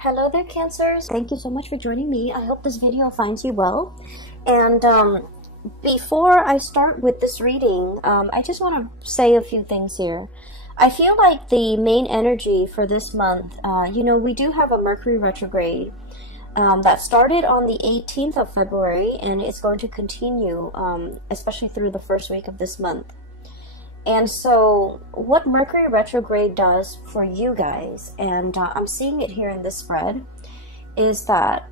Hello there, Cancers. Thank you so much for joining me. I hope this video finds you well. And before I start with this reading, I just want to say a few things here. I feel like the main energy for this month, we do have a Mercury retrograde that started on the 18th of February, and it's going to continue, especially through the first week of this month. And so what Mercury retrograde does for you guys, and I'm seeing it here in this spread, is that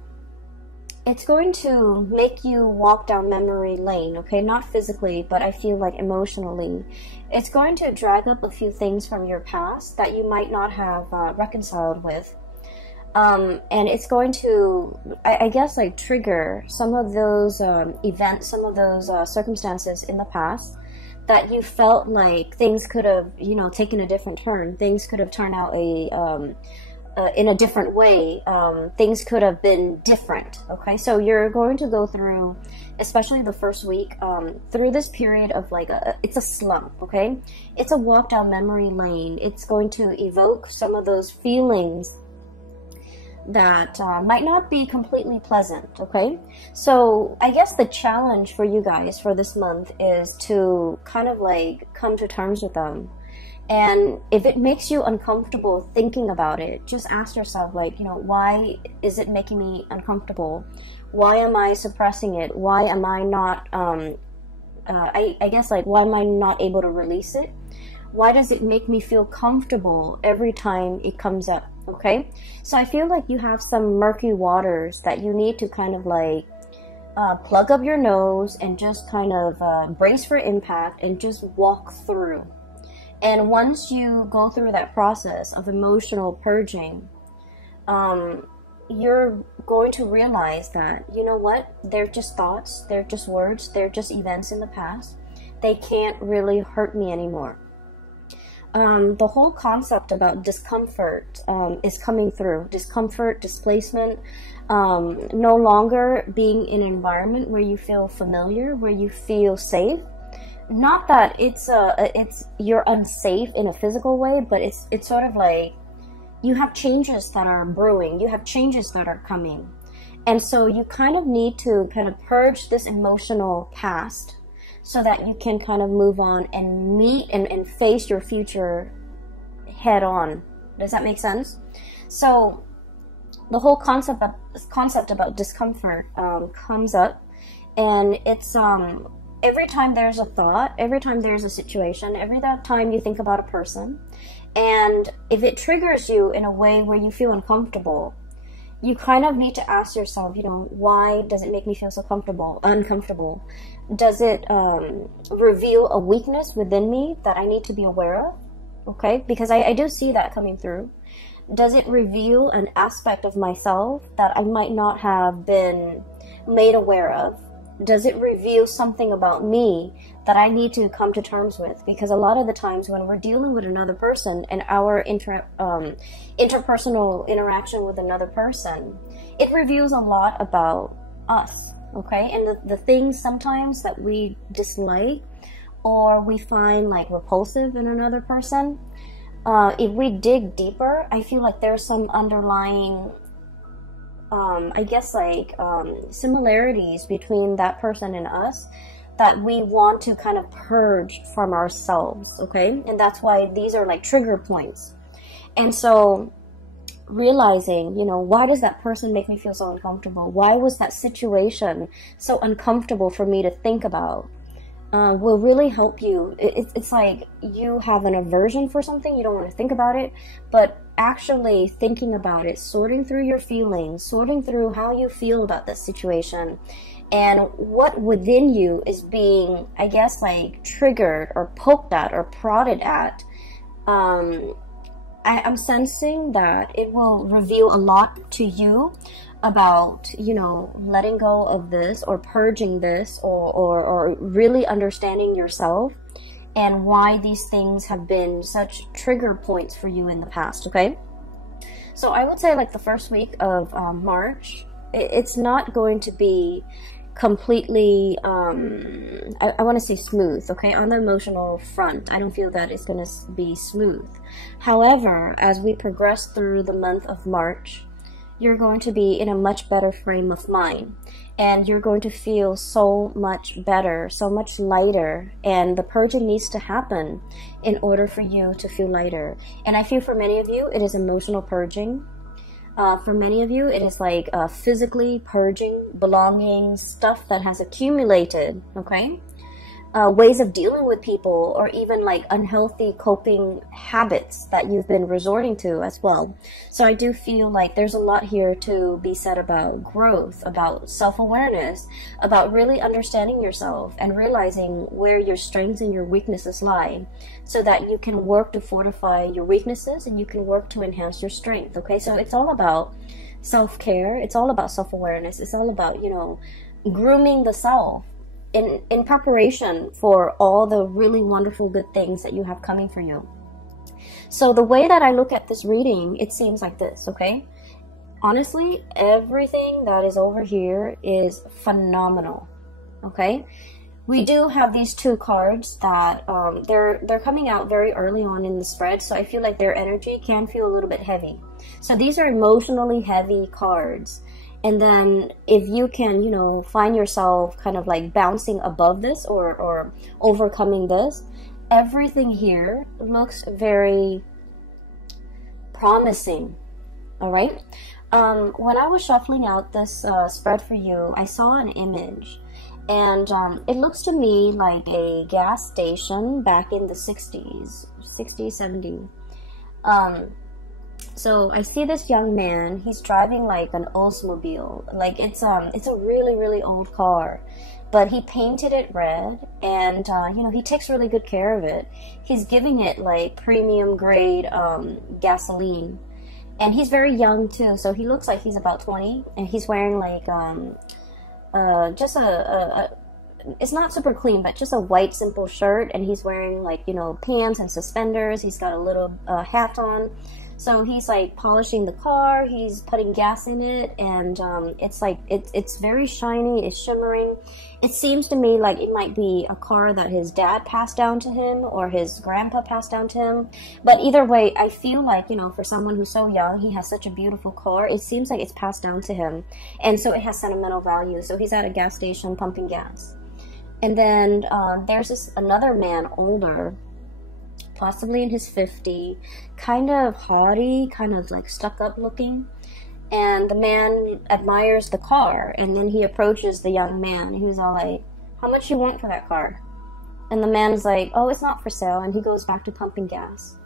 it's going to make you walk down memory lane, okay? Not physically, but I feel like emotionally. It's going to drag up a few things from your past that you might not have reconciled with. And it's going to, I guess, like trigger some of those events, some of those circumstances in the past that you felt like things could have, taken a different turn. Things could have turned out in a different way. Things could have been different, okay? So you're going to go through, especially the first week, through this period of like, it's a slump, okay? It's a walk down memory lane. It's going to evoke some of those feelings that might not be completely pleasant, okay? So I guess the challenge for you guys for this month is to kind of like come to terms with them. And if it makes you uncomfortable thinking about it, just ask yourself, like, why is it making me uncomfortable? Why am I suppressing it? Why am I not, I guess, like, why am I not able to release it? Why does it make me feel comfortable every time it comes up? Okay, so I feel like you have some murky waters that you need to kind of like plug up your nose and just kind of brace for impact and just walk through. And once you go through that process of emotional purging, you're going to realize that, you know what, they're just thoughts, they're just words, they're just events in the past. They can't really hurt me anymore. The whole concept about discomfort is coming through. Discomfort, displacement, no longer being in an environment where you feel familiar, where you feel safe. Not that it's you're unsafe in a physical way, but it's sort of like you have changes that are brewing. You have changes that are coming. And so you kind of need to kind of purge this emotional past so that you can kind of move on and meet and face your future head on. Does that make sense? So the whole concept about discomfort comes up, and it's every time there's a thought, every time there's a situation, every time you think about a person, and if it triggers you in a way where you feel uncomfortable, you kind of need to ask yourself, why does it make me feel so uncomfortable? Does it reveal a weakness within me that I need to be aware of? Okay, because I do see that coming through. Does it reveal an aspect of myself that I might not have been made aware of? Does it reveal something about me that I need to come to terms with? Because a lot of the times when we're dealing with another person and our interpersonal interaction with another person, it reveals a lot about us, okay? And the things sometimes that we dislike or we find like repulsive in another person, if we dig deeper, I feel like there's some underlying I guess like similarities between that person and us that we want to kind of purge from ourselves, okay? And that's why these are like trigger points. And so realizing, why does that person make me feel so uncomfortable? Why was that situation so uncomfortable for me to think about? Will really help you. It's like you have an aversion for something, you don't want to think about it, but actually thinking about it, sorting through your feelings, sorting through how you feel about this situation, and what within you is being, I guess, like triggered or poked at or prodded at. I'm sensing that it will reveal a lot to you about, letting go of this or purging this or really understanding yourself and why these things have been such trigger points for you in the past, okay? So I would say like the first week of March, it's not going to be completely, I want to say smooth, okay? On the emotional front, I don't feel that it's going to be smooth. However, as we progress through the month of March, you're going to be in a much better frame of mind, and you're going to feel so much better, so much lighter, and the purging needs to happen in order for you to feel lighter. And I feel for many of you, it is emotional purging. For many of you, it is like physically purging belongings, stuff that has accumulated, okay? Ways of dealing with people, or even like unhealthy coping habits that you've been resorting to as well. So I do feel like there's a lot here to be said about growth, about self-awareness, about really understanding yourself and realizing where your strengths and your weaknesses lie, so that you can work to fortify your weaknesses and you can work to enhance your strength. Okay, so it's all about self-care, it's all about self-awareness, it's all about, you know, grooming the self in preparation for all the really wonderful good things that you have coming for you. So the way that I look at this reading, it seems like this, okay? Honestly, everything that is over here is phenomenal, okay? We do have these two cards that they're coming out very early on in the spread, so I feel like their energy can feel a little bit heavy. So these are emotionally heavy cards. And then if you can, you know, find yourself kind of like bouncing above this or overcoming this, everything here looks very promising, all right? When I was shuffling out this spread for you, I saw an image, and it looks to me like a gas station back in the 60s, 70s. So I see this young man, he's driving like an Oldsmobile, like it's a really, really old car, but he painted it red, and you know, he takes really good care of it. He's giving it like premium grade gasoline, and he's very young too, so he looks like he's about 20, and he's wearing like just it's not super clean, but just a white simple shirt, and he's wearing like, you know, pants and suspenders. He's got a little hat on. So he's like polishing the car, he's putting gas in it, and it's like, it's very shiny, it's shimmering. It seems to me like it might be a car that his dad passed down to him, or his grandpa passed down to him. But either way, I feel like, you know, for someone who's so young, he has such a beautiful car, it seems like it's passed down to him. And so it has sentimental value. So he's at a gas station pumping gas. And then there's this another man, older, possibly in his 50s, kind of haughty, kind of like stuck up looking. And the man admires the car, and then he approaches the young man. He was all like, "How much you want for that car?" And the man is like, "Oh, it's not for sale," and he goes back to pumping gas.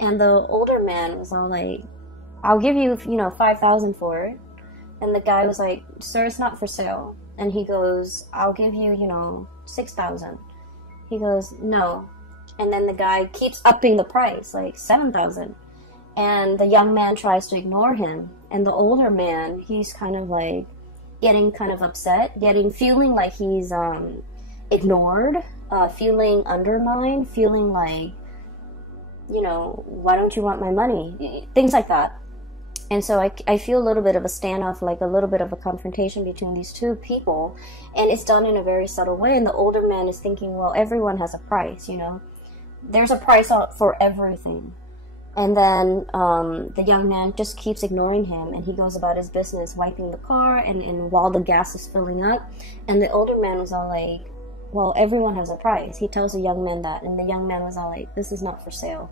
And the older man was all like, "I'll give you, you know, 5,000 for it." And the guy was like, "Sir, it's not for sale." And he goes, "I'll give you, you know, 6,000. He goes, "No." And then the guy keeps upping the price, like 7,000. And the young man tries to ignore him. And the older man, he's kind of like getting kind of upset, feeling like he's ignored, feeling undermined, feeling like, you know, why don't you want my money? Things like that. And so I feel a little bit of a standoff, like a little bit of a confrontation between these two people. And it's done in a very subtle way. And the older man is thinking, well, everyone has a price, you know. There's a price for everything. And then the young man just keeps ignoring him, and he goes about his business, wiping the car, and while the gas is filling up. And the older man was all like, well, everyone has a price. He tells the young man that, and the young man was all like, this is not for sale.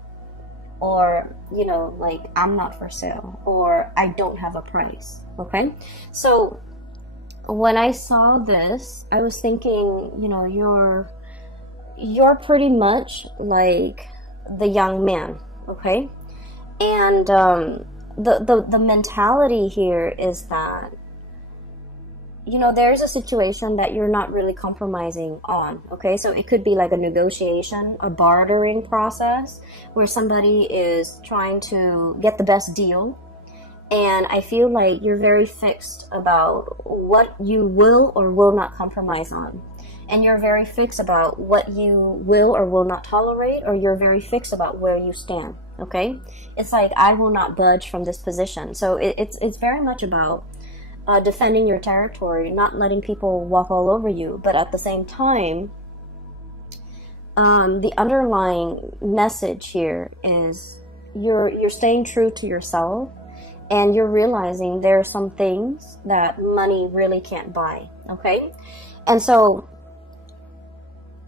Or, you know, like, I'm not for sale. Or, I don't have a price. Okay? So, when I saw this, I was thinking, you know, you're pretty much like the young man, okay? And the mentality here is that, you know, there's a situation that you're not really compromising on, okay? So it could be like a negotiation, a bartering process where somebody is trying to get the best deal. And I feel like you're very fixed about what you will or will not compromise on. And you're very fixed about what you will or will not tolerate, or you're very fixed about where you stand, okay? It's like, I will not budge from this position. So it's very much about defending your territory, not letting people walk all over you. But at the same time, the underlying message here is you're staying true to yourself, and you're realizing there are some things that money really can't buy, okay? And so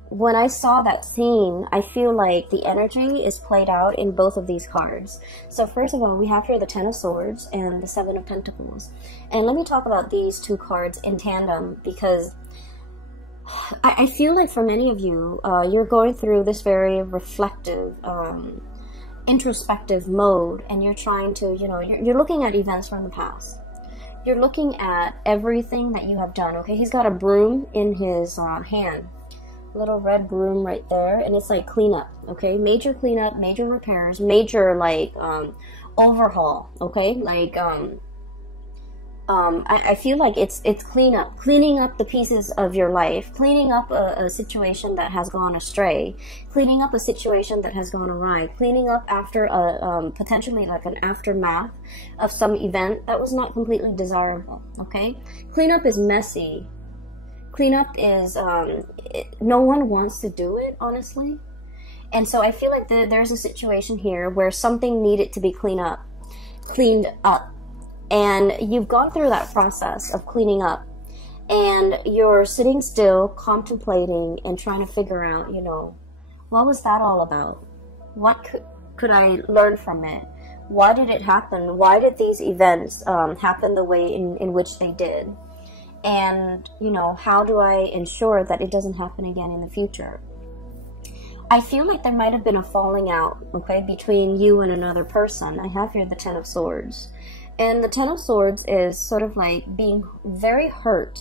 when I saw that scene, I feel like the energy is played out in both of these cards. So first of all, we have here the Ten of Swords and the Seven of Pentacles. And let me talk about these two cards in tandem, because I feel like for many of you, you're going through this very reflective, introspective mode, and you're trying to, you know, you're looking at events from the past. You're looking at everything that you have done, okay? He's got a broom in his hand. Little red broom right there, and it's like cleanup, okay? Major cleanup, major repairs, major like overhaul, okay? Like I feel like it's cleanup, cleaning up the pieces of your life, cleaning up a situation that has gone astray, cleaning up a situation that has gone awry, cleaning up after a potentially like an aftermath of some event that was not completely desirable, okay? Cleanup is messy. Cleanup is, no one wants to do it, honestly. And so I feel like there's a situation here where something needed to be cleaned up. And you've gone through that process of cleaning up. And you're sitting still, contemplating, and trying to figure out, you know, what was that all about? What could I learn from it? Why did it happen? Why did these events happen the way in which they did? And, you know, how do I ensure that it doesn't happen again in the future? I feel like there might have been a falling out, okay, between you and another person. I have here the Ten of Swords. And the Ten of Swords is sort of like being very hurt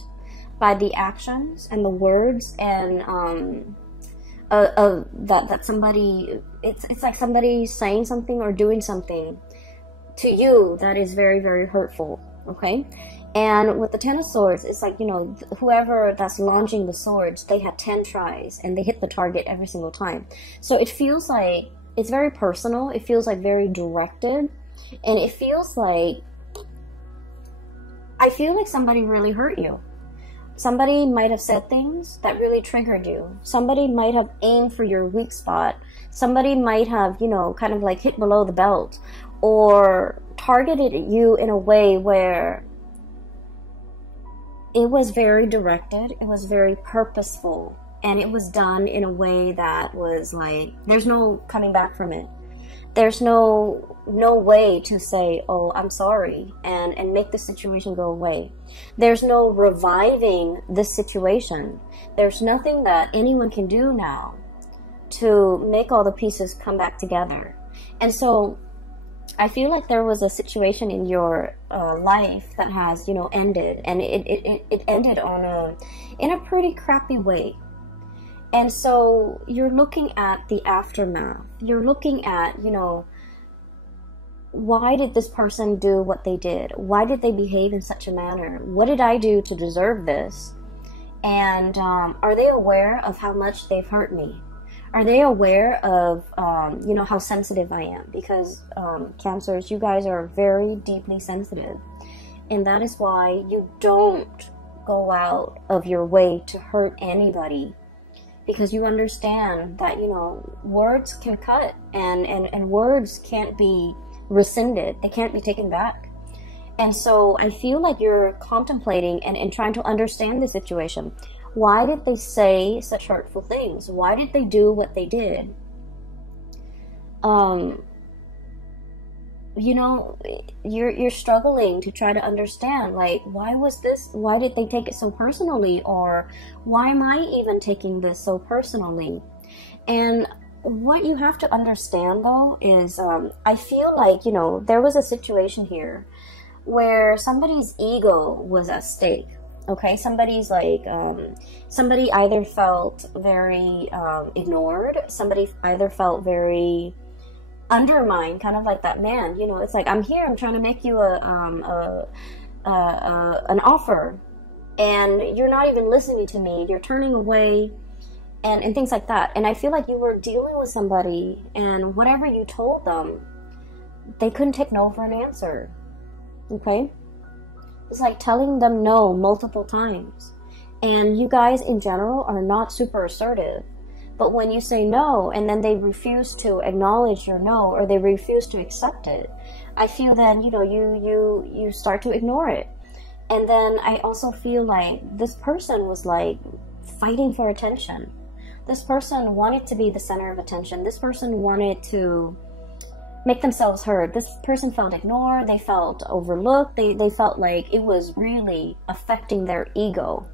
by the actions and the words and that somebody, it's like somebody saying something or doing something to you that is very, very hurtful, okay? And with the Ten of Swords, it's like, you know, whoever that's launching the swords, they had 10 tries and they hit the target every single time. So it feels like it's very personal. It feels like very directed. And it feels like, I feel like somebody really hurt you. Somebody might have said things that really triggered you. Somebody might have aimed for your weak spot. Somebody might have, you know, kind of like hit below the belt or targeted you in a way where it was very directed, it was very purposeful, and it was done in a way that was like, there's no coming back from it. There's no way to say, oh, I'm sorry, and make the situation go away. There's no reviving this situation. There's nothing that anyone can do now to make all the pieces come back together. And so I feel like there was a situation in your life that has, you know, ended, and it ended in a pretty crappy way. And so you're looking at the aftermath. You're looking at, you know, why did this person do what they did? Why did they behave in such a manner? What did I do to deserve this? And are they aware of how much they've hurt me? Are they aware of, you know, how sensitive I am? Because Cancers, you guys are very deeply sensitive. And that is why you don't go out of your way to hurt anybody. Because you understand that, you know, words can cut and words can't be rescinded. They can't be taken back. And so I feel like you're contemplating and trying to understand the situation. Why did they say such hurtful things? Why did they do what they did? You know, you're struggling to try to understand, like, why did they take it so personally? Or why am I even taking this so personally? And what you have to understand, though, is I feel like, you know, there was a situation here where somebody's ego was at stake. Okay, somebody's like, somebody either felt very ignored, somebody either felt very undermined, kind of like that man, you know, it's like, I'm here, I'm trying to make you an offer, and you're not even listening to me, you're turning away, and things like that. And I feel like you were dealing with somebody, and whatever you told them, they couldn't take no for an answer, okay? It's like telling them no multiple times. And you guys in general are not super assertive. But when you say no, and then they refuse to acknowledge your no, or they refuse to accept it, I feel then, you know, you start to ignore it. And then I also feel like this person was like fighting for attention. This person wanted to be the center of attention. This person wanted to make themselves heard. This person felt ignored. They felt overlooked. They felt like it was really affecting their ego.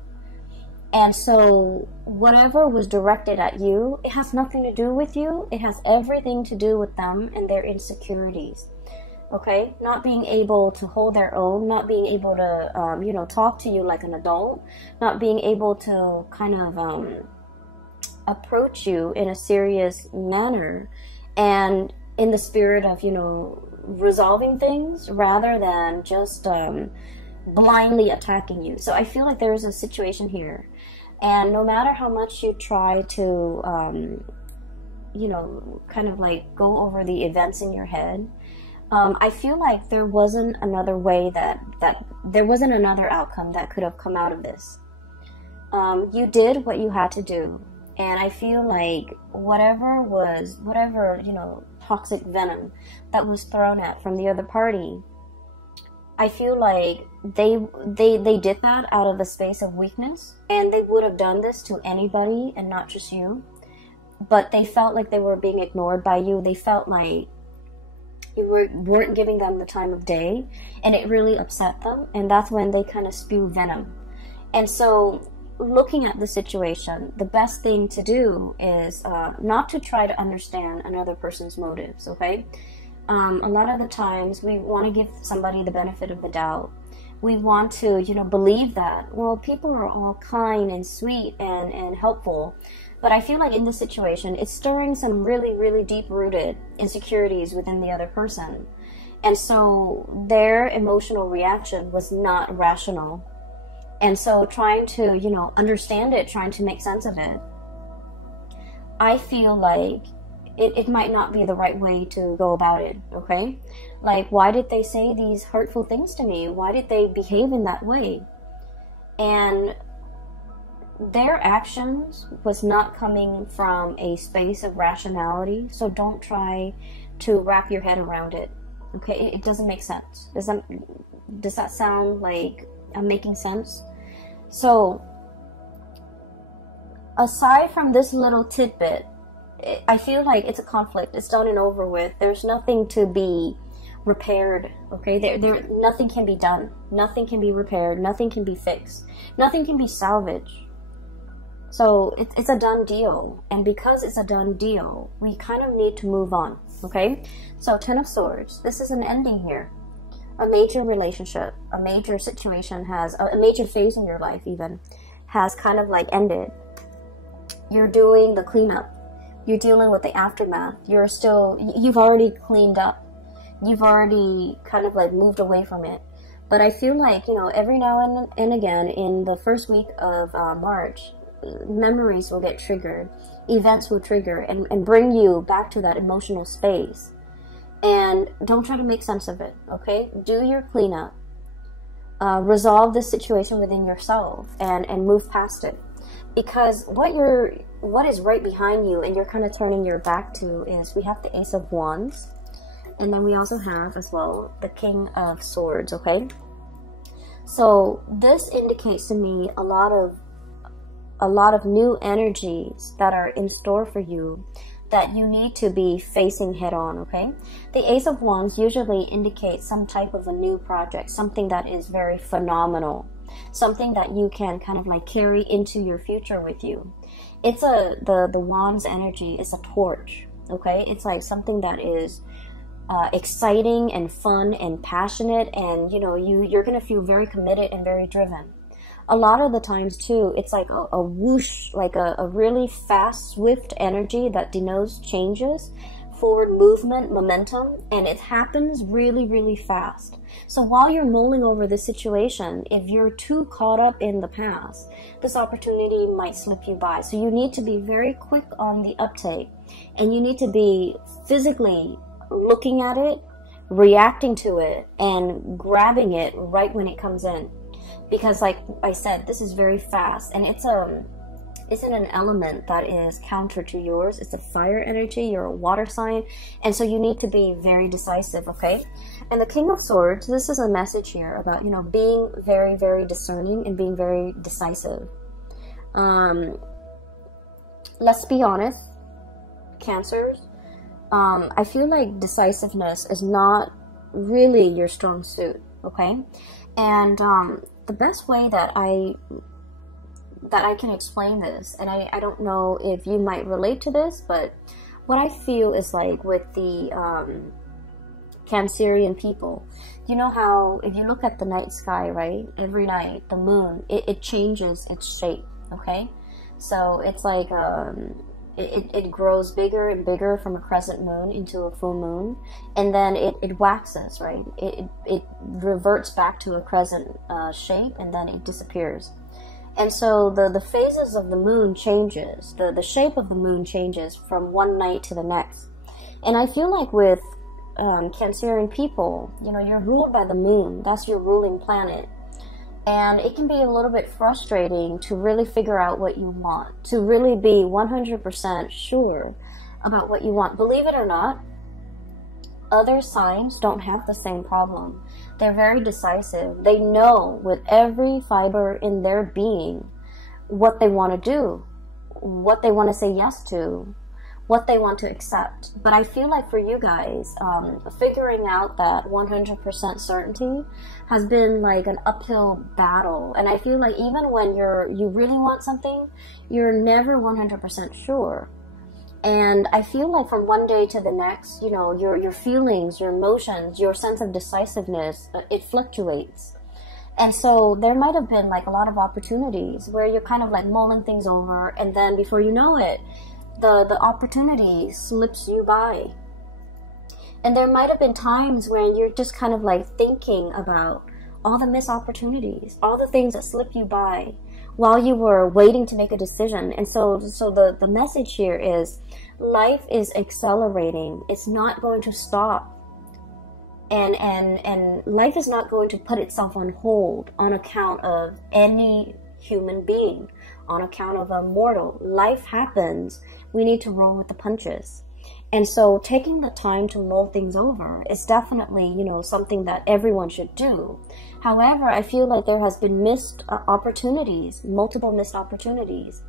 And so whatever was directed at you, it has nothing to do with you. It has everything to do with them and their insecurities. Okay? Not being able to hold their own, not being able to, you know, talk to you like an adult, not being able to kind of approach you in a serious manner and in the spirit of, you know, resolving things rather than just blindly attacking you. So I feel like there's a situation here, and no matter how much you try to you know, kind of like go over the events in your head, I feel like there wasn't another way that there wasn't another outcome that could have come out of this. You did what you had to do, and I feel like whatever, you know, toxic venom that was thrown at from the other party, I feel like they did that out of a space of weakness, and they would have done this to anybody and not just you. But they felt like they were being ignored by you. They felt like you weren't giving them the time of day, and it really upset them, and that's when they kind of spew venom. And so looking at the situation, the best thing to do is not to try to understand another person's motives, okay? A lot of the times we want to give somebody the benefit of the doubt. We want to, you know, believe that, well, people are all kind and sweet and helpful. But I feel like in this situation, it's stirring some really, really deep-rooted insecurities within the other person. And so their emotional reaction was not rational. And so trying to, you know, understand it, trying to make sense of it, I feel like it might not be the right way to go about it, okay? Like, why did they say these hurtful things to me? Why did they behave in that way? And their actions was not coming from a space of rationality, so don't try to wrap your head around it, okay? It doesn't make sense. Does that sound like I'm making sense? So, aside from this little tidbit, I feel like it's a conflict. It's done and over with. There's nothing to be repaired, okay? Nothing can be done. Nothing can be repaired. Nothing can be fixed. Nothing can be salvaged. So it's a done deal. And because it's a done deal, we kind of need to move on, okay? So 10 of Swords. This is an ending here. A major relationship, a major situation has, a major phase in your life even, has kind of like ended. You're doing the cleanup. You're dealing with the aftermath. You've already cleaned up. You've already kind of like moved away from it. But I feel like, you know, every now and again in the first week of March, memories will get triggered. Events will trigger and bring you back to that emotional space. And don't try to make sense of it, okay? Do your cleanup. Resolve this situation within yourself and move past it. Because what is right behind you and you're kind of turning your back to is we have the Ace of Wands. And then we also have as well the King of Swords, okay? So this indicates to me a lot of new energies that are in store for you that you need to be facing head on, okay? The Ace of Wands usually indicates some type of a new project, something that is very phenomenal, something that you can kind of like carry into your future with you. It's the Wands energy is a torch, okay? It's like something that is exciting and fun and passionate, and you know, you're gonna feel very committed and very driven. A lot of the times too, it's like a whoosh, like a really fast, swift energy that denotes changes, forward movement, momentum, and it happens really, really fast. So while you're mulling over the situation, if you're too caught up in the past, this opportunity might slip you by. So you need to be very quick on the uptake, and you need to be physically looking at it, reacting to it, and grabbing it right when it comes in. Because like I said, this is very fast, and it's It's in an element that is counter to yours. It's a fire energy. You're a water sign. And so you need to be very decisive, okay? And the King of Swords, this is a message here about, you know, being very, very discerning and being very decisive. Let's be honest, Cancers, I feel like decisiveness is not really your strong suit, okay? And the best way that I can explain this, and I don't know if you might relate to this, but what I feel is like with the Cancerian people, you know how if you look at the night sky, right, every night, the moon, it changes its shape, okay? So it's like it grows bigger and bigger from a crescent moon into a full moon, and then it waxes, right? It reverts back to a crescent shape, and then it disappears. And so the phases of the moon changes, the shape of the moon changes from one night to the next. And I feel like with Cancerian people, you know, you're ruled by the moon. That's your ruling planet. And it can be a little bit frustrating to really figure out what you want, to really be 100% sure about what you want. Believe it or not, other signs don't have the same problem. They're very decisive. They know with every fiber in their being what they want to do, what they want to say yes to, what they want to accept. But I feel like for you guys, figuring out that 100% certainty has been like an uphill battle. And I feel like even when you really want something, you're never 100% sure. And I feel like from one day to the next, you know, your feelings, your emotions, your sense of decisiveness, it fluctuates. And so there might have been like a lot of opportunities where you're kind of like mulling things over, and then before you know it, the opportunity slips you by. And there might have been times when you're just kind of like thinking about all the missed opportunities, all the things that slip you by while you were waiting to make a decision. And so the message here is life is accelerating. It's not going to stop. And life is not going to put itself on hold on account of any human being, on account of a mortal. Life happens. We need to roll with the punches. And so taking the time to mull things over is definitely, you know, something that everyone should do. However, I feel like there has been missed opportunities, multiple missed opportunities.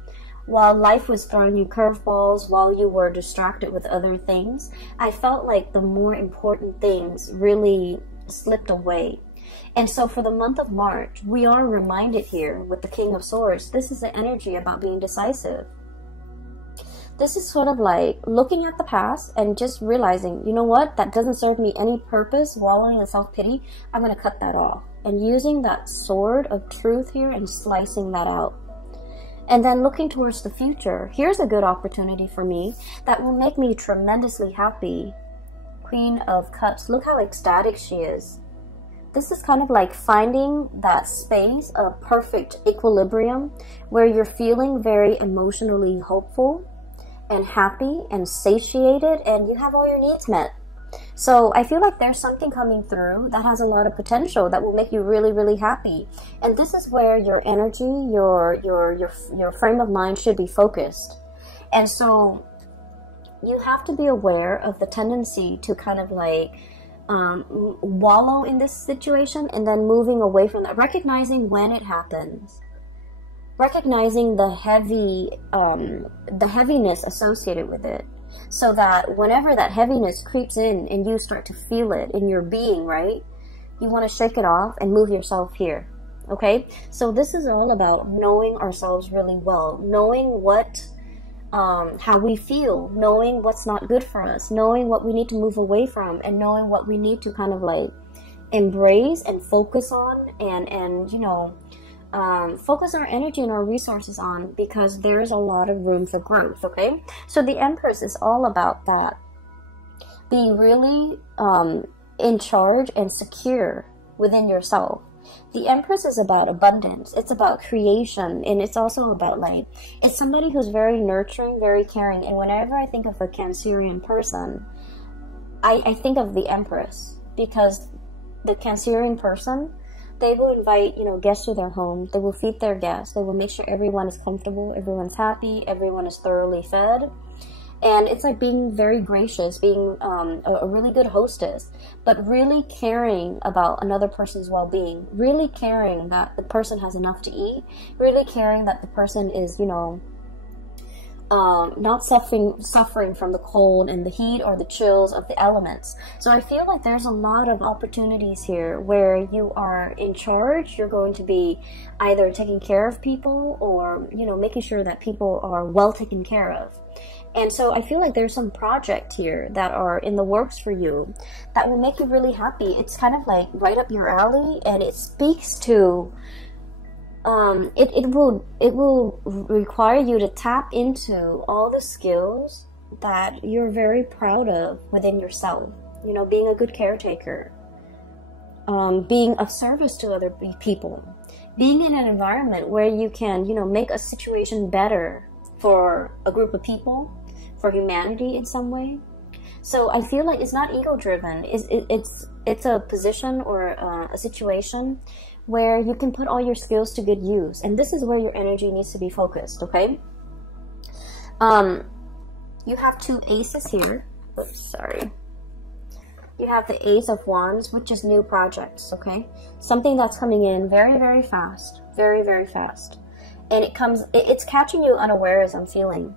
While life was throwing you curveballs, while you were distracted with other things, I felt like the more important things really slipped away. And so for the month of March, we are reminded here with the King of Swords, this is the energy about being decisive. This is sort of like looking at the past and just realizing, you know what, that doesn't serve me any purpose, wallowing in self-pity, I'm going to cut that off. And using that sword of truth here and slicing that out. And then looking towards the future, here's a good opportunity for me that will make me tremendously happy. Queen of Cups, look how ecstatic she is. This is kind of like finding that space of perfect equilibrium where you're feeling very emotionally hopeful and happy and satiated, and you have all your needs met. So I feel like there's something coming through that has a lot of potential that will make you really, really happy. And this is where your energy, your frame of mind should be focused. And so you have to be aware of the tendency to kind of like wallow in this situation and then moving away from that, recognizing when it happens. Recognizing the heaviness associated with it, so that whenever that heaviness creeps in and you start to feel it in your being, right, you want to shake it off and move yourself here, okay? So this is all about knowing ourselves really well, knowing what, how we feel, knowing what's not good for us, knowing what we need to move away from, and knowing what we need to kind of like embrace and focus on, and you know, focus our energy and our resources on, because there's a lot of room for growth, okay? So the Empress is all about that. Being really in charge and secure within yourself. The Empress is about abundance. It's about creation. And it's also about like, it's somebody who's very nurturing, very caring. And whenever I think of a Cancerian person, I think of the Empress, because the Cancerian person, They will invite, you know, guests to their home. They will feed their guests. They will make sure everyone is comfortable, everyone's happy, everyone is thoroughly fed. And it's like being very gracious, being a really good hostess, but really caring about another person's well-being, really caring that the person has enough to eat, really caring that the person is, you know, not suffering from the cold and the heat or the chills of the elements. So I feel like there's a lot of opportunities here where you are in charge. You're going to be either taking care of people or, you know, making sure that people are well taken care of. And so I feel like there's some project here that are in the works for you that will make you really happy. It's kind of like right up your alley, and it speaks to it will require you to tap into all the skills that you're very proud of within yourself. You know, being a good caretaker, being of service to other people, being in an environment where you can, you know, make a situation better for a group of people, for humanity in some way. So I feel like it's not ego driven. It's a position or a situation where you can put all your skills to good use, and this is where your energy needs to be focused. Okay. You have two aces here. Oops, sorry. You have the Ace of Wands, which is new projects. Okay, something that's coming in very, very fast, very, very fast, and it's catching you unawares, I'm feeling.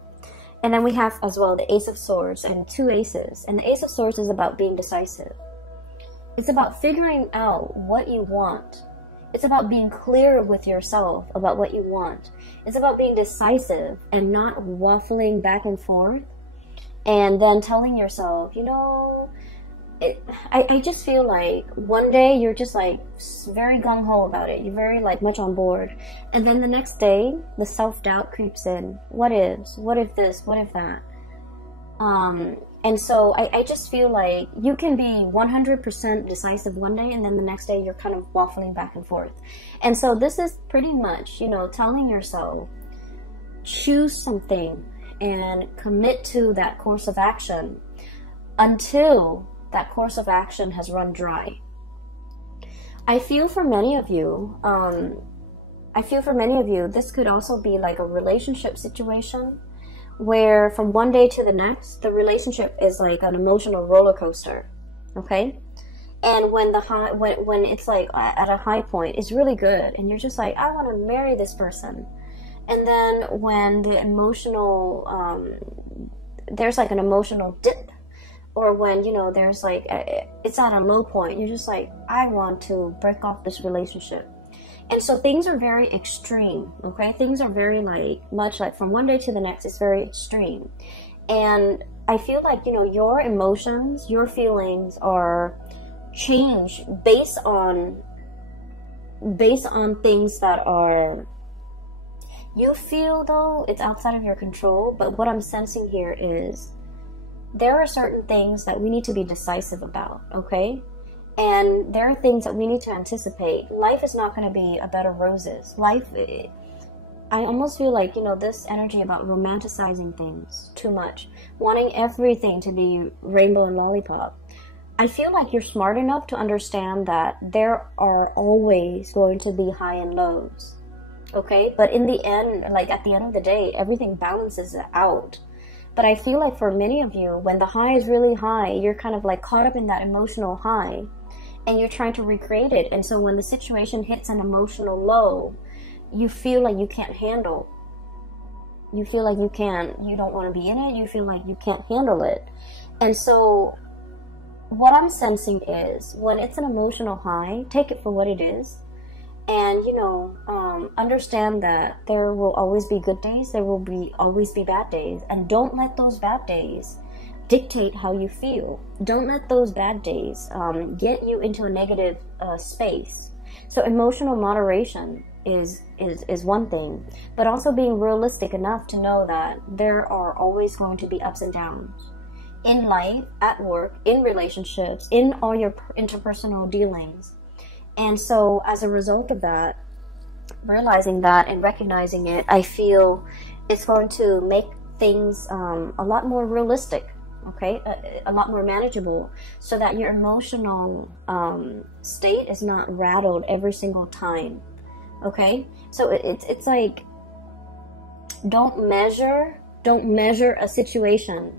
And then we have as well the Ace of Swords and two aces, and the Ace of Swords is about being decisive. It's about figuring out what you want. It's about being clear with yourself about what you want. It's about being decisive and not waffling back and forth and then telling yourself, you know, I just feel like one day you're just like very gung-ho about it. You're very like much on board. And then the next day, the self-doubt creeps in. What if this? What if that? And so I just feel like you can be 100% decisive one day, and then the next day you're kind of waffling back and forth. And so this is pretty much, you know, telling yourself, choose something and commit to that course of action until that course of action has run dry. I feel for many of you, this could also be like a relationship situation where from one day to the next, the relationship is like an emotional roller coaster, okay? And when when it's like at a high point, it's really good, and you're just like, I want to marry this person. And then when the emotional, there's like an emotional dip, or when, you know, there's like, it's at a low point, you're just like, I want to break off this relationship. And so things are very extreme, okay? Things are very like, much like from one day to the next, it's very extreme. And I feel like, you know, your emotions, your feelings are changed based on things that are, you feel though, it's outside of your control. But what I'm sensing here is there are certain things that we need to be decisive about, okay? And there are things that we need to anticipate. Life is not going to be a bed of roses. Life, I almost feel like, you know, this energy about romanticizing things too much, wanting everything to be rainbow and lollipop. I feel like you're smart enough to understand that there are always going to be high and lows, okay? But in the end, like at the end of the day, everything balances out. But I feel like for many of you, when the high is really high, you're kind of like caught up in that emotional high, and you're trying to recreate it. And so when the situation hits an emotional low, you feel like you can't handle. You feel like you don't want to be in it. You feel like you can't handle it. And so what I'm sensing is when it's an emotional high, take it for what it is. And, you know, understand that there will always be good days. There will always be bad days. And don't let those bad days dictate how you feel. Don't let those bad days get you into a negative space. So emotional moderation is one thing, but also being realistic enough to know that there are always going to be ups and downs in life, at work, in relationships, in all your interpersonal dealings. And so as a result of that, realizing that and recognizing it, I feel it's going to make things a lot more realistic. okay? A lot more manageable, so that your emotional state is not rattled every single time, okay? So it's like, don't measure a situation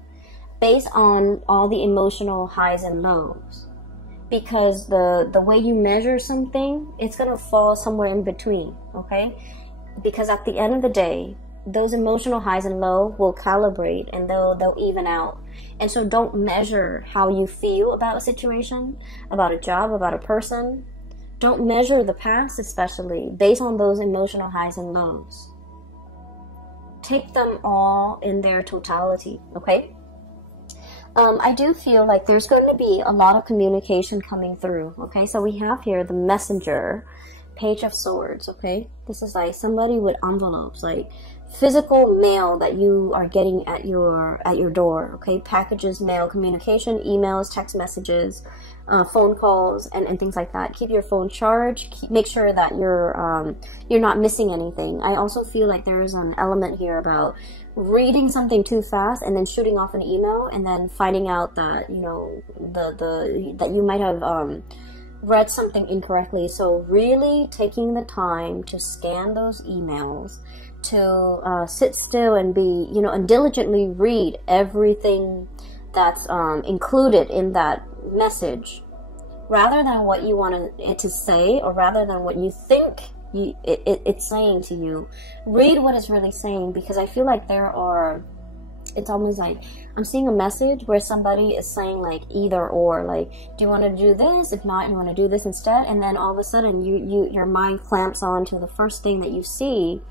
based on all the emotional highs and lows, because the way you measure something, it's gonna fall somewhere in between, okay? Because at the end of the day, those emotional highs and lows will calibrate, and they'll even out. And so don't measure how you feel about a situation, about a job, about a person. Don't measure the past, especially based on those emotional highs and lows. Take them all in their totality, okay? I do feel like there's going to be a lot of communication coming through, okay? So we have here the Messenger, Page of Swords, okay? This is like somebody with envelopes, like physical mail that you are getting at your door, okay? Packages, mail, communication, emails, text messages, phone calls, and things like that. Keep your phone charged. Make sure that you're not missing anything. I also feel like there is an element here about reading something too fast and then shooting off an email, and then finding out that, you know, that you might have read something incorrectly. So really taking the time to scan those emails, to sit still and be, you know, and diligently read everything that's included in that message, rather than what you want it to say, or rather than what you think it's saying to you. Read what it's really saying, because I feel like it's almost like I'm seeing a message where somebody is saying like either or, like, do you want to do this? If not, you want to do this instead. And then all of a sudden your mind clamps on to the first thing that you see,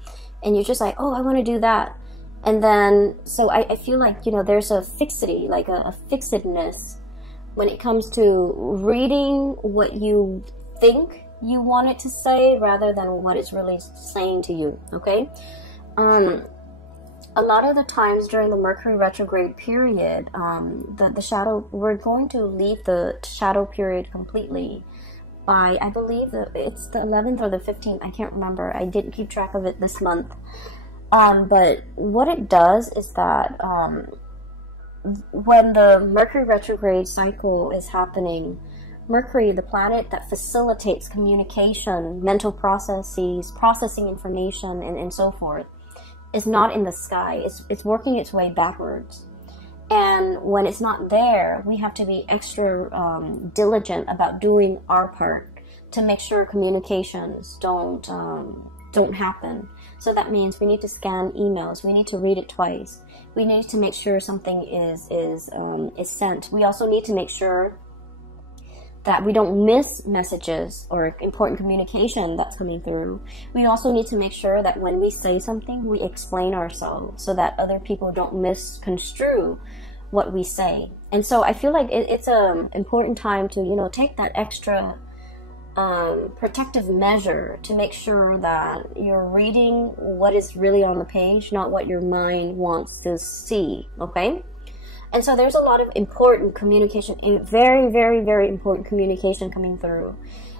and you're just like, oh, I want to do that. And then, so I feel like, you know, there's a fixity, like a fixedness when it comes to reading what you think you want it to say, rather than what it's really saying to you, okay? A lot of the times during the Mercury retrograde period, the shadow, we're going to leave the shadow period completely by, I believe it's the 11th or the 15th, I can't remember. I didn't keep track of it this month. But what it does is that when the Mercury retrograde cycle is happening, Mercury, the planet that facilitates communication, mental processes, processing information, and so forth, is not in the sky. It's working its way backwards. And when it's not there, we have to be extra diligent about doing our part to make sure communications don't happen. So that means we need to scan emails. We need to read it twice. We need to make sure something is sent. We also need to make sure that we don't miss messages or important communication that's coming through. We also need to make sure that when we say something, we explain ourselves so that other people don't misconstrue what we say. And so I feel like it's an important time to, you know, take that extra protective measure to make sure that you're reading what is really on the page, not what your mind wants to see, okay? And so there's a lot of important communication, very, very, very important communication coming through.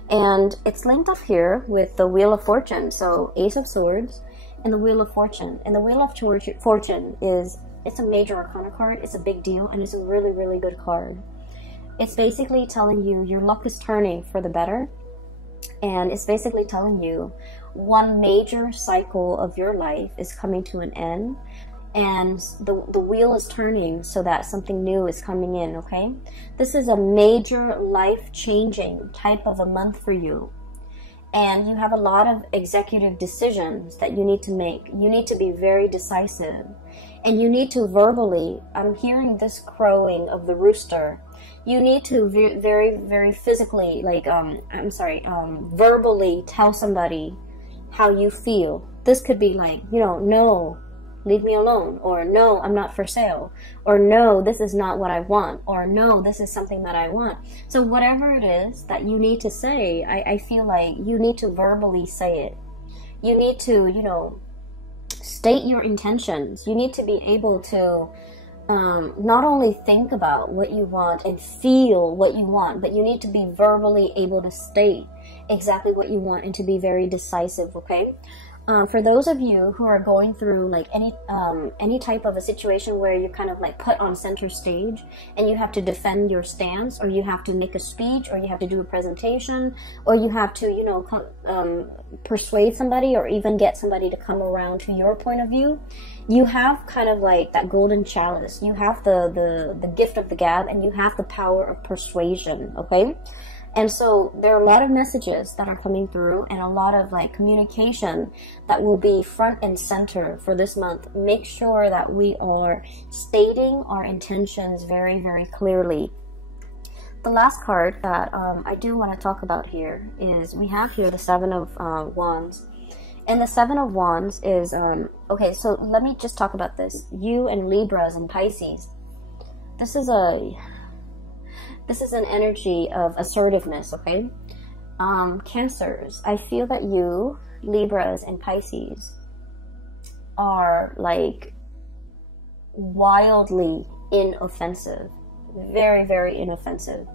And it's linked up here with the Wheel of Fortune. So Ace of Swords and the Wheel of Fortune. And the Wheel of Fortune it's a major arcana card. It's a big deal, and it's a really, really good card. It's basically telling you your luck is turning for the better. And it's basically telling you one major cycle of your life is coming to an end. And the wheel is turning so that something new is coming in, okay? This is a major life-changing type of a month for you. And you have a lot of executive decisions that you need to make. You need to be very decisive. And you need to verbally, I'm hearing this crowing of the rooster. You need to very, very physically, like, verbally tell somebody how you feel. This could be like, you know, no, leave me alone, or no, I'm not for sale, or no, this is not what I want, or no, this is something that I want. So whatever it is that you need to say, I feel like you need to verbally say it. You need to, you know, state your intentions. You need to be able to not only think about what you want and feel what you want, but you need to be verbally able to state exactly what you want and to be very decisive, okay? For those of you who are going through like any type of a situation where you're kind of like put on center stage and you have to defend your stance, or you have to make a speech, or you have to do a presentation, or you have to, you know, persuade somebody, or even get somebody to come around to your point of view, you have kind of like that golden chalice. You have the gift of the gab, and you have the power of persuasion, okay? And so there are a lot of messages that are coming through, and a lot of like communication that will be front and center for this month. Make sure that we are stating our intentions very, very clearly. The last card that I do want to talk about here is, we have here the Seven of Wands. And the Seven of Wands is, okay, so let me just talk about this. You and Libras and Pisces. This is an energy of assertiveness, okay? Cancers, I feel that you, Libras and Pisces, are like wildly inoffensive. Very, very inoffensive.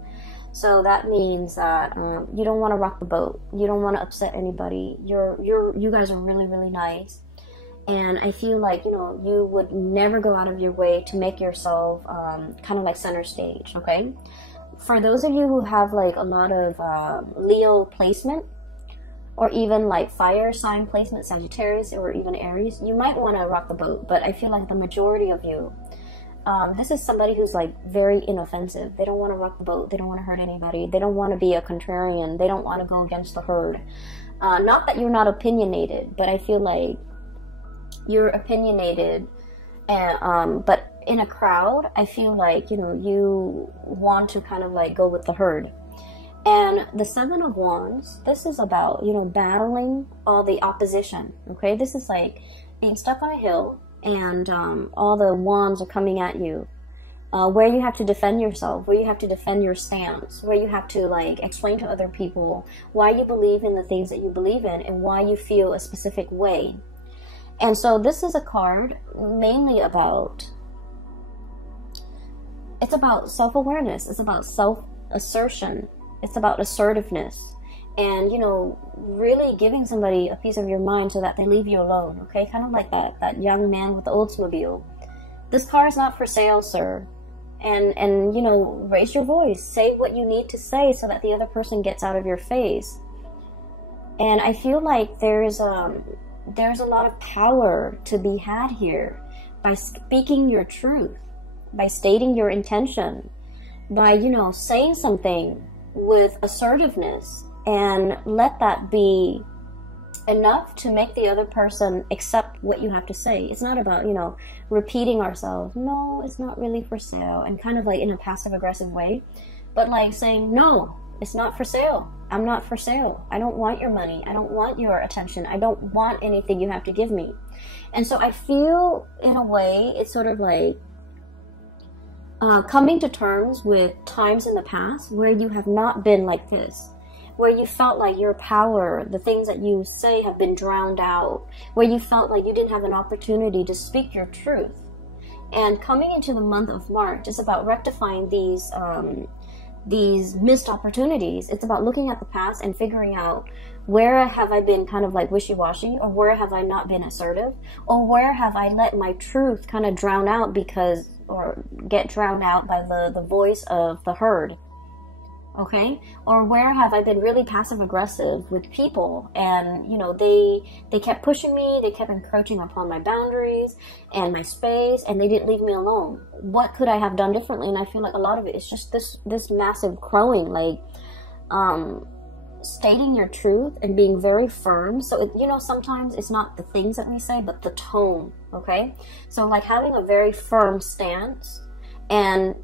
So that means that you don't want to rock the boat. You don't want to upset anybody. You guys are really, really nice. And I feel like, you know, you would never go out of your way to make yourself kind of like center stage, okay? For those of you who have like a lot of Leo placement, or even like fire sign placement, Sagittarius, or even Aries, you might want to rock the boat. But I feel like the majority of you, this is somebody who's like very inoffensive. They don't want to rock the boat. They don't want to hurt anybody. They don't want to be a contrarian. They don't want to go against the herd. Not that you're not opinionated, but I feel like you're opinionated, and but in a crowd, I feel like, you know, you want to kind of like go with the herd. And the Seven of Wands, this is about, you know, battling all the opposition, okay? This is like being stuck on a hill, and all the wands are coming at you, where you have to defend yourself, where you have to defend your stance, where you have to like explain to other people why you believe in the things that you believe in, and why you feel a specific way. And so this is a card mainly about, it's about self-awareness. It's about self-assertion. It's about assertiveness. And, you know, really giving somebody a piece of your mind so that they leave you alone, okay? Kind of like that young man with the Oldsmobile. This car is not for sale, sir. And you know, raise your voice. Say what you need to say so that the other person gets out of your face. And I feel like there's a lot of power to be had here by speaking your truth, by stating your intention, by, you know, saying something with assertiveness, and let that be enough to make the other person accept what you have to say. It's not about, you know, repeating ourselves. No, it's not really for sale, and kind of like in a passive aggressive way, but like saying, no, it's not for sale. I'm not for sale. I don't want your money. I don't want your attention. I don't want anything you have to give me. And so I feel, in a way, it's sort of like coming to terms with times in the past where you have not been like this, where you felt like your power, the things that you say, have been drowned out, where you felt like you didn't have an opportunity to speak your truth. And coming into the month of March is about rectifying these missed opportunities. It's about looking at the past and figuring out, where have I been kind of like wishy-washy, or where have I not been assertive, or where have I let my truth kind of drown out or get drowned out by the voice of the herd, okay? Or where have I been really passive-aggressive with people, and, you know, they kept pushing me, they kept encroaching upon my boundaries and my space, and they didn't leave me alone. What could I have done differently? And I feel like a lot of it is just this massive crowing, like stating your truth and being very firm. So, you know, sometimes it's not the things that we say, but the tone, okay? So like having a very firm stance, and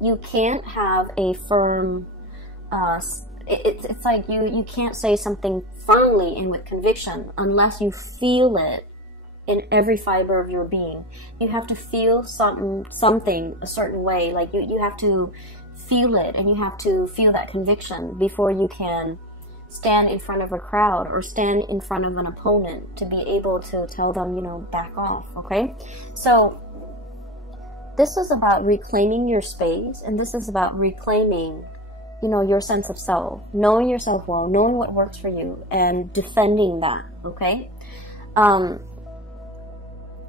you can't have a firm, it's like you can't say something firmly and with conviction unless you feel it in every fiber of your being. You have to feel something a certain way, like you have to feel it, and you have to feel that conviction before you can stand in front of a crowd or stand in front of an opponent to be able to tell them, you know, back off, okay? So this is about reclaiming your space, and this is about reclaiming you know, your sense of self, knowing yourself well, knowing what works for you, and defending that, okay?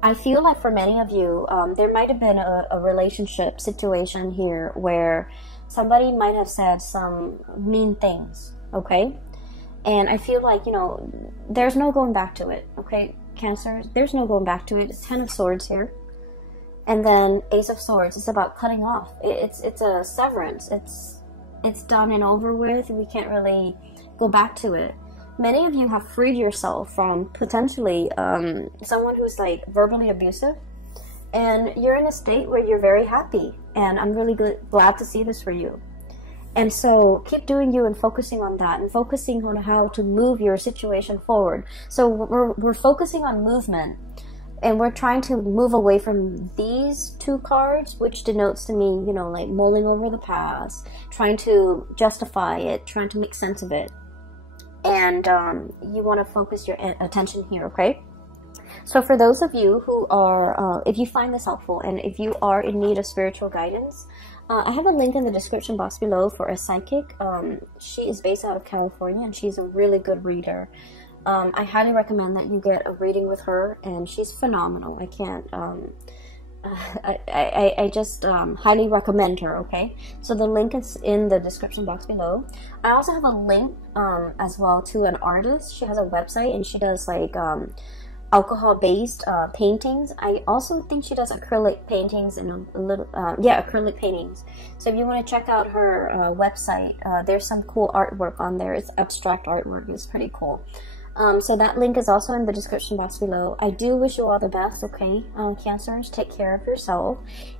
I feel like for many of you, there might have been a relationship situation here where somebody might have said some mean things, okay? And I feel like, you know, there's no going back to it, okay, Cancer? There's no going back to it. It's Ten of Swords here. And then Ace of Swords. It's about cutting off. It's a severance. It's done and over with. We can't really go back to it. Many of you have freed yourself from potentially someone who's like verbally abusive, and you're in a state where you're very happy, and I'm really glad to see this for you. And so keep doing you and focusing on that, and focusing on how to move your situation forward. So we're focusing on movement, and we're trying to move away from these two cards, which denotes to me, you know, like mulling over the past, trying to justify it, trying to make sense of it. And you want to focus your attention here, okay? So for those of you who are, if you find this helpful, and if you are in need of spiritual guidance, I have a link in the description box below for a psychic. She is based out of California, and she's a really good reader. I highly recommend that you get a reading with her, and she's phenomenal. I can't... I just highly recommend her, okay? So the link is in the description box below. I also have a link as well to an artist. She has a website, and she does like alcohol-based paintings. I also think she does acrylic paintings and a little, acrylic paintings. So if you want to check out her website, there's some cool artwork on there. It's abstract artwork. It's pretty cool. So that link is also in the description box below. I do wish you all the best, okay, Cancers? Take care of yourself.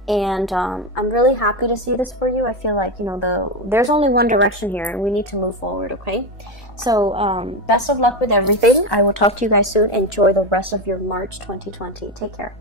And I'm really happy to see this for you. I feel like, you know, there's only one direction here, and we need to move forward, okay? So best of luck with everything. I will talk to you guys soon. Enjoy the rest of your March 2020. Take care.